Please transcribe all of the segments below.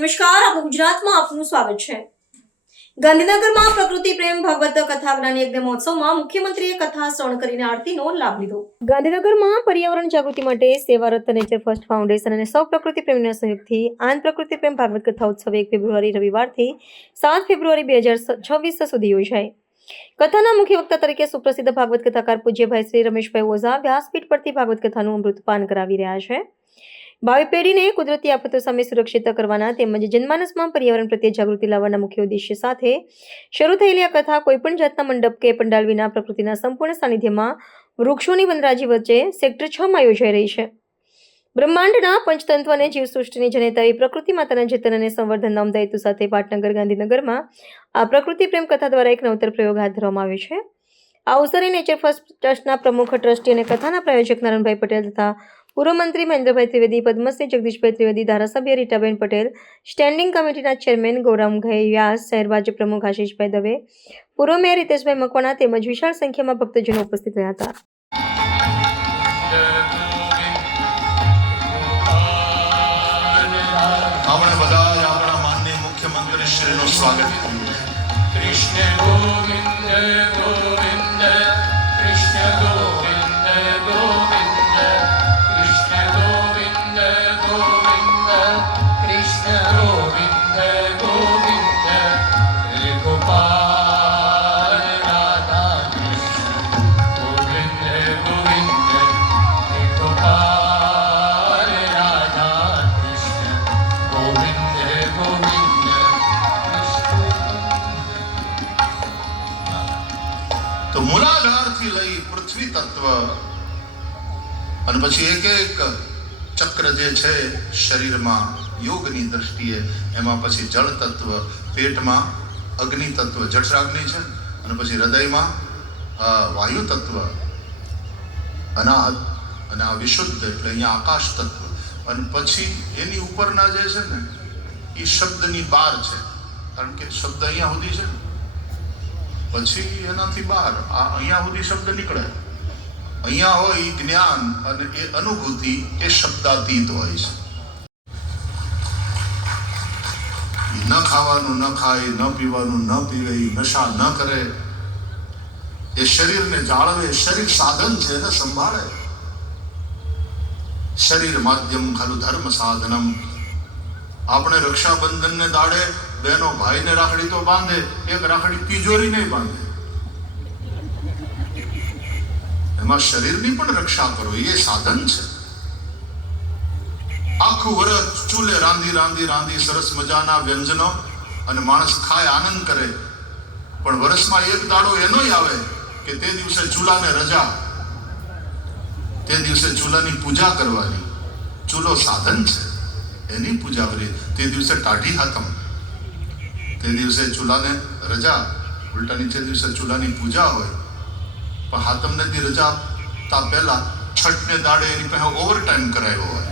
નમસ્કાર, આપણું ગુજરાતમાં આપનું સ્વાગત છે. ગાંધીનગરમાં પ્રકૃતિ પ્રેમ ભગવત કથા જ્ઞાન યજ્ઞ મહોત્સવમાં મુખ્યમંત્રીએ કથા શ્રવણ કરીને આરતીનો લાભ લીધો. ગાંધીનગરમાં પર્યાવરણ જાગૃતિ માટે સેવારત નેચર ફર્સ્ટ ફાઉન્ડેશન અને સૌ પ્રકૃતિ પ્રેમીના સહયોગથી આંધ પ્રકૃતિ પ્રેમ ભાગવત કથા ઉત્સવ 1 ફેબ્રુઆરી રવિવારથી 7 ફેબ્રુઆરી 2026 સુધી યોજાય. કથાના મુખ્ય વક્તા તરીકે સુપ્રસિદ્ધ ભાગવત કથાકાર પૂજ્યભાઈ શ્રી રમેશભાઈ ઓઝા વ્યાસપીઠ પરથી ભાગવત કથાનું અમૃતપાન કરાવી રહ્યા છે. ભાવિ પેઢીને કુદરતી આફતો સામે સુરક્ષિત કરવાના તેમજ જનમાનસમાં પર્યાવરણ પ્રત્યે જાગૃતિ લાવવાના મુખ્ય ઉદ્દેશ્ય સાથે શરૂ થયેલી આ કથા કોઈપણ જાતના મંડપ કે પંડાલ વિના પ્રકૃતિના સંપૂર્ણ સાનિધ્યમાં વૃક્ષોની વનરાજી વચ્ચે સેક્ટર 6 માં યોજાઈ રહી છે. બ્રહ્માંડના પંચતત્વ અને જીવસૃષ્ટિની જનેતા એવી પ્રકૃતિ માતાના જતન અને સંવર્ધનના ઉમદા હેતુ સાથે પાટનગર ગાંધીનગરમાં આ પ્રકૃતિ પ્રેમ કથા દ્વારા એક નવતર પ્રયોગ હાથ ધરવામાં આવ્યો છે. આ અવસરે નેચર ફર્સ્ટ ટ્રસ્ટના પ્રમુખ ટ્રસ્ટી અને કથાના પ્રાયોજક નારાયણભાઈ પટેલ તથા પૂર્વ મંત્રી મહેન્દ્રભાઈ ત્રિવેદી, પદ્મશ્રી જગદીશભાઈ ત્રિવેદી, ધારાસભ્ય રીટાબેન પટેલ, સ્ટેન્ડિંગ કમિટીના ચેરમેન ગૌરામભાઈ વ્યાસ, શહેર ભાજપ પ્રમુખ આશીષભાઈ દવે, પૂર્વ મેયર હિતેશભાઈ મકવાણા તેમજ વિશાળ સંખ્યામાં ભક્તજનો ઉપસ્થિત રહ્યા હતા. આપણે બધા જ આપણા માનનીય મુખ્યમંત્રી શ્રીનું સ્વાગત કરીએ. કૃષ્ણ ગોવિંદ ગોવિંદ કૃષ્ણ ગોવિંદ ગોવિંદ કૃષ્ણ ગોવિંદ ગોવિંદ કૃષ્ણ ગોવિંદ ગોવિંદ ગોપાલ રાધા કૃષ્ણ ગોવિંદ ગોવિંદ ગોપાલ રાધા કૃષ્ણ ગોવિંદ ગોવિંદ. તો મૂલાધારથી લઈ પૃથ્વી તત્વ અને પછી એક એક ચક્ર જે છે શરીરમાં યોગની દ્રષ્ટિએ, એમાં પછી જળ તત્વ, પેટમાં અગ્નિ તત્વ જઠરાગ્નિ છે, અને પછી હૃદયમાં વાયુ તત્વ અનાહત, અને આ વિશુદ્ધ એટલે અહીંયા આકાશ તત્વ, અને પછી એની ઉપરના જે છે ને એ શબ્દની બહાર છે, કારણ કે શબ્દ અહીંયા સુધી છે ને, પછી એનાથી બહાર અહીંયા સુધી શબ્દ નીકળે. અહીંયા હોય જ્ઞાન અને એ અનુભૂતિ, એ શબ્દાતીત હોય છે. ન ખાવાનું ન ખાય, ન પીવાનું ન પીવે, નશા ન કરે, એ શરીરને જાળવે, શરીર સાધન છે, એને સંભાળે. શરીર માધ્યમ ખલુ ધર્મ સાધનમ. આપણે રક્ષાબંધનને દાડે બહેનો ભાઈને રાખડી તો બાંધે, એક રાખડી તિજોરી નહીં બાંધે. એમાં શરીરની પણ રક્ષા કરો, એ સાધન છે. આખું વર્ષ ચૂલે રાંધી રાંધી રાંધી સરસ મજાના વ્યંજનો અને માણસ ખાય, આનંદ કરે, પણ વર્ષમાં એક દાડો એનોય આવે કે તે દિવસે ચૂલાને રજા, તે દિવસે ચૂલાની પૂજા કરવાની. ચૂલો સાધન છે, એની પૂજા કરીએ. તે દિવસે ટાઢી હાતમ, તે દિવસે ચૂલાને રજા, ઉલટા નીચે દિવસે ચૂલાની પૂજા હોય. પણ હાતમને દી રજા આપતા પહેલા છઠને દાડે એની પાસે ઓવરટાઈમ કરાયો હોય.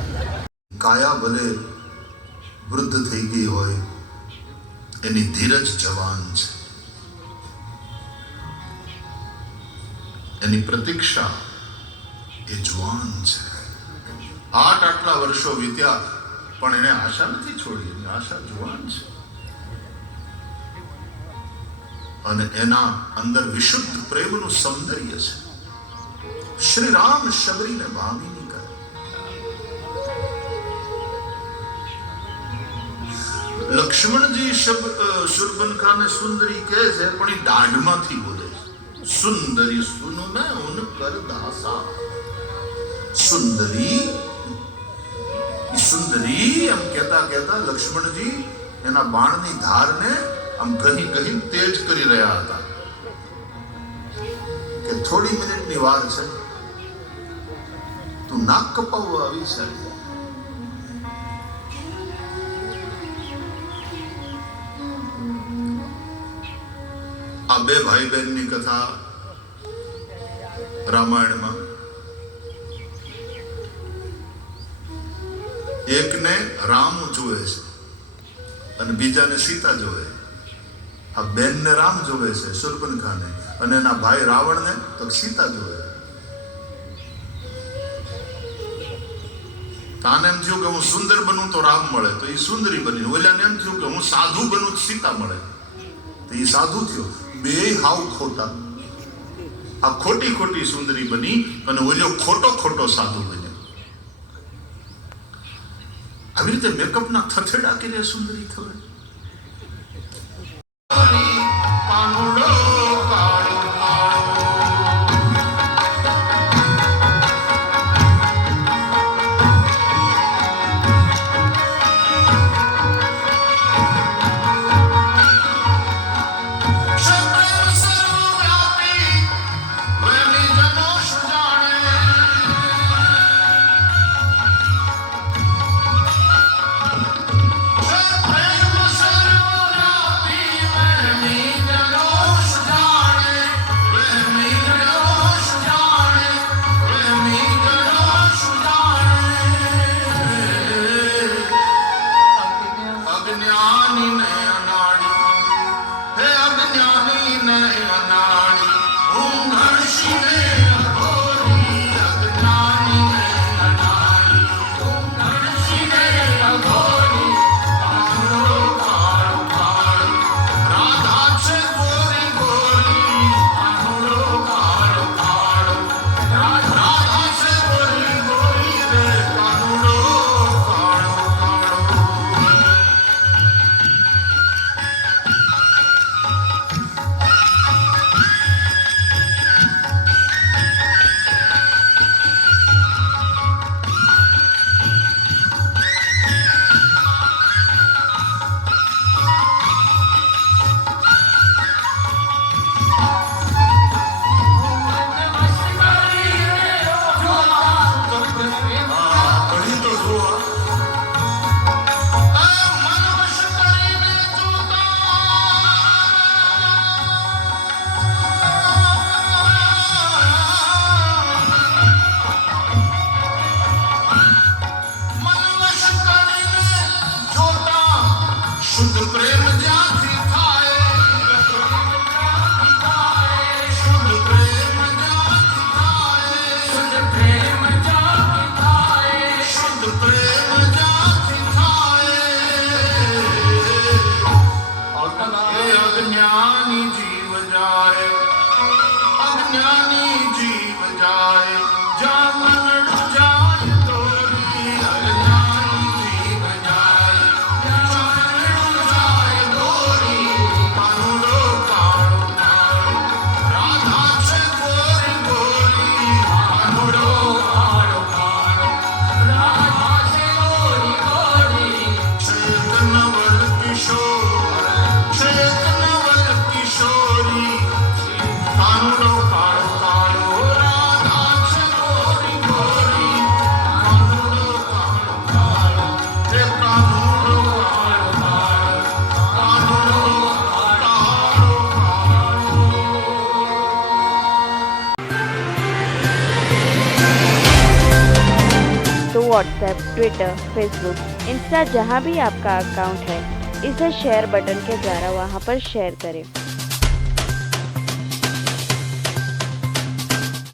કાયા ભલે વૃદ્ધ થઈ ગઈ હોય, એની ધીરજ જવાન છે, એની પ્રતીક્ષા એ જવાન છે. આટલા વર્ષો વીત્યા પણ એને આશા નથી છોડી, એની આશા જવાન છે, અને એના અંદર વિશુદ્ધ પ્રેમનું સૌંદર્ય છે. શ્રી રામ શબરીને ભામીની કરે. લક્ષ્મણજી શૂર્પણખાને સુંદરી કહે છે, પણ એ દાઢમાંથી બોલે છે. સુંદરી સુનો ને ઉન કર દાસા. સુંદરી એમ કહેતા કહેતા લક્ષ્મણજી એના બાણની ધારને આમ કહી કહી તેજ કરી રહ્યા હતા કે થોડી મિનિટની વાર છે, તું નાક કપાવવા આવી છે. આ બે ભાઈ બહેનની કથા રામાયણમાં, એકને રામ જોવે છે અને બીજાને સીતા જોવે. આ બેનને રામ જોવે છે શૂર્પણખાને, અને એના ભાઈ રાવણને તો સીતા જોવે. તો આને એમ થયું કે હું સુંદર બનું તો રામ મળે, તો એ સુંદરી બની. ઓલાને એમ થયું કે હું સાધુ બનું તો સીતા મળે, તો એ સાધુ થયો. બે હાવ ખોટા. આ ખોટી ખોટી સુંદરી બની અને ઓલો ખોટો ખોટો સાધુ બન્યો. આવી રીતે મેકઅપના થથેડા કરીને સુંદરી થવાય. પાનુડો કાળો શુદ્ધ પ્રેમ જ્યાંથી થાય, શુદ્ધ પ્રેમ જ્યાંથી થાય, શુદ્ધ પ્રેમ જ્યાંથી થાય, શુદ્ધ પ્રેમ જ્યાંથી થાય, એ અજ્ઞાની જીવ જાય, અજ્ઞાની જીવ જાય, જ્યાં મનડું જાય દોરી, અજ્ઞાની જીવ જાય, तो व्हाट्सएप, ट्विटर, फेसबुक, इंस्टा जहाँ भी आपका अकाउंट है, इसे शेयर बटन के द्वारा वहाँ पर शेयर करें